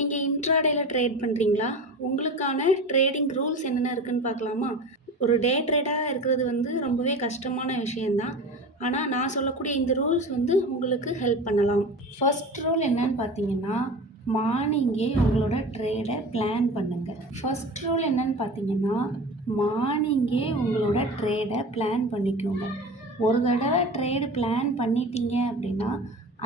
நீங்கள் இன்ட்ராடேல ட்ரேட் பண்ணுறீங்களா? உங்களுக்கான ட்ரேடிங் ரூல்ஸ் என்னென்ன இருக்குன்னு பார்க்கலாமா? ஒரு டே ட்ரேடராக இருக்கிறது வந்து ரொம்பவே கஷ்டமான விஷயந்தான். ஆனால் நான் சொல்லக்கூடிய இந்த ரூல்ஸ் வந்து உங்களுக்கு ஹெல்ப் பண்ணலாம். ஃபர்ஸ்ட் ரூல் என்னன்னு பார்த்தீங்கன்னா, மார்னிங்கே உங்களோட ட்ரேடை பிளான் பண்ணுங்க. ஃபர்ஸ்ட் ரூல் என்னன்னு பார்த்தீங்கன்னா, மார்னிங்கே உங்களோட ட்ரேடை பிளான் பண்ணிக்கோங்க. ஒரு தடவை ட்ரேடு பிளான் பண்ணிட்டீங்க அப்படின்னா,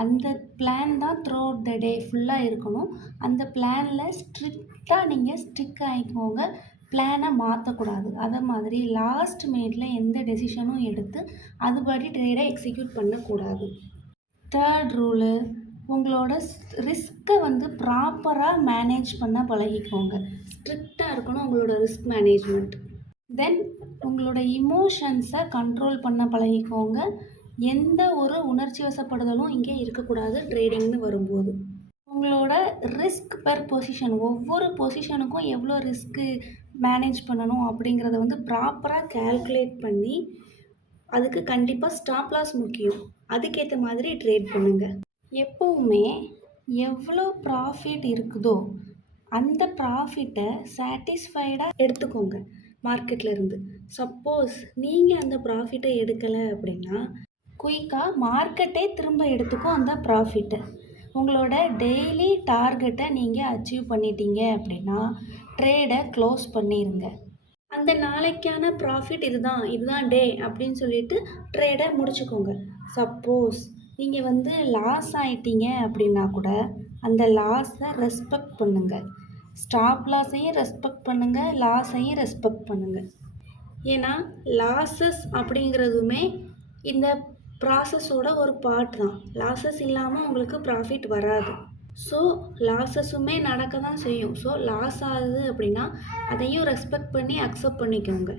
அந்த பிளான் தான் த்ரூ அவுட் த டே ஃபுல்லாக இருக்கணும். அந்த பிளானில் ஸ்ட்ரிக்டாக நீங்கள் ஸ்டிக் ஆகிக்கோங்க. பிளானை மாற்றக்கூடாது. அதே மாதிரி லாஸ்ட் மினிட்ல எந்த டெசிஷனும் எடுத்து அதுபடி ட்ரேடை எக்ஸிக்யூட் பண்ணக்கூடாது. தேர்ட் ரூலு, உங்களோட ரிஸ்க்கை வந்து ப்ராப்பராக மேனேஜ் பண்ண பழகிக்கோங்க. ஸ்ட்ரிக்டாக இருக்கணும் உங்களோட ரிஸ்க் மேனேஜ்மெண்ட். தென் உங்களோட இமோஷன்ஸை கண்ட்ரோல் பண்ண பழகிக்கோங்க. எந்த ஒரு உணர்ச்சி வசப்படுதலும் இங்கே இருக்கக்கூடாது ட்ரேடிங்னு வரும்போது. உங்களோட ரிஸ்க் பெர் பொசிஷன், ஒவ்வொரு பொசிஷனுக்கும் எவ்வளோ ரிஸ்க்கு மேனேஜ் பண்ணணும் அப்படிங்கிறத வந்து ப்ராப்பராக கால்குலேட் பண்ணி, அதுக்கு கண்டிப்பாக ஸ்டாப் லாஸ் முக்கியம். அதுக்கேற்ற மாதிரி ட்ரேட் பண்ணுங்கள். எப்போவுமே எவ்வளோ ப்ராஃபிட் இருக்குதோ அந்த ப்ராஃபிட்டை சாட்டிஸ்ஃபைடாக எடுத்துக்கோங்க மார்க்கெட்டில் இருந்து. சப்போஸ் நீங்கள் அந்த ப்ராஃபிட்டை எடுக்கலை அப்படின்னா, குயிக்காக மார்க்கெட்டே திரும்ப எடுத்துக்கும் அந்த ப்ராஃபிட்டை. உங்களோட டெய்லி டார்கெட்டை நீங்கள் அச்சீவ் பண்ணிட்டீங்க அப்படின்னா ட்ரேடை க்ளோஸ் பண்ணிடுங்க. அந்த நாளைக்கான ப்ராஃபிட் இதுதான் டே அப்படின்னு சொல்லிட்டு ட்ரேடை முடிச்சுக்கோங்க. சப்போஸ் நீங்கள் வந்து லாஸ் ஆகிட்டீங்க அப்படின்னா கூட அந்த லாஸை ரெஸ்பெக்ட் பண்ணுங்கள். ஸ்டாப் லாஸையும் ரெஸ்பெக்ட் பண்ணுங்கள், லாஸையும் ரெஸ்பெக்ட் பண்ணுங்கள். ஏன்னா லாஸஸ் அப்படிங்கிறதுமே இந்த ப்ராசஸோட ஒரு பார்ட் தான். லாஸஸ் இல்லாமல் உங்களுக்கு ப்ராஃபிட் வராது. ஸோ லாஸஸுமே நடக்க தான் செய்யும். ஸோ லாஸ் ஆகுது அப்படின்னா அதையும் ரெஸ்பெக்ட் பண்ணி அக்செப்ட் பண்ணிக்கோங்க.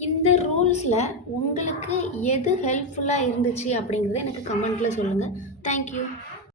இந்த ரூல்ஸில் உங்களுக்கு எது ஹெல்ப்ஃபுல்லாக இருந்துச்சு அப்படிங்கிறத எனக்கு கமெண்ட்டில் சொல்லுங்கள். தேங்க்யூ.